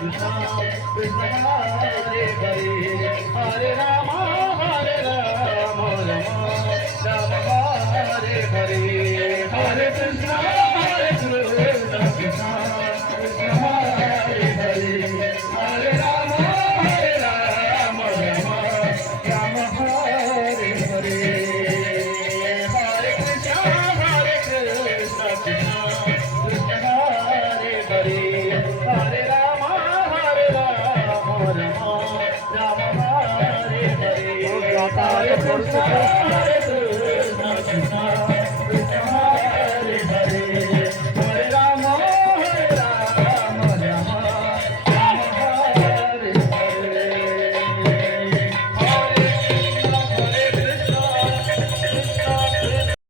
Krishna Krishna Hare Hare Hare Rama Hare Rama Rama Rama Hare Hare Hare Krishna Krishna Krishna Hare Hare Hare Rama Rama Rama Hare Hare Hare Krishna Krishna Krishna Hare Hare Hare Rama Rama Rama Hare Hare Hare Krishna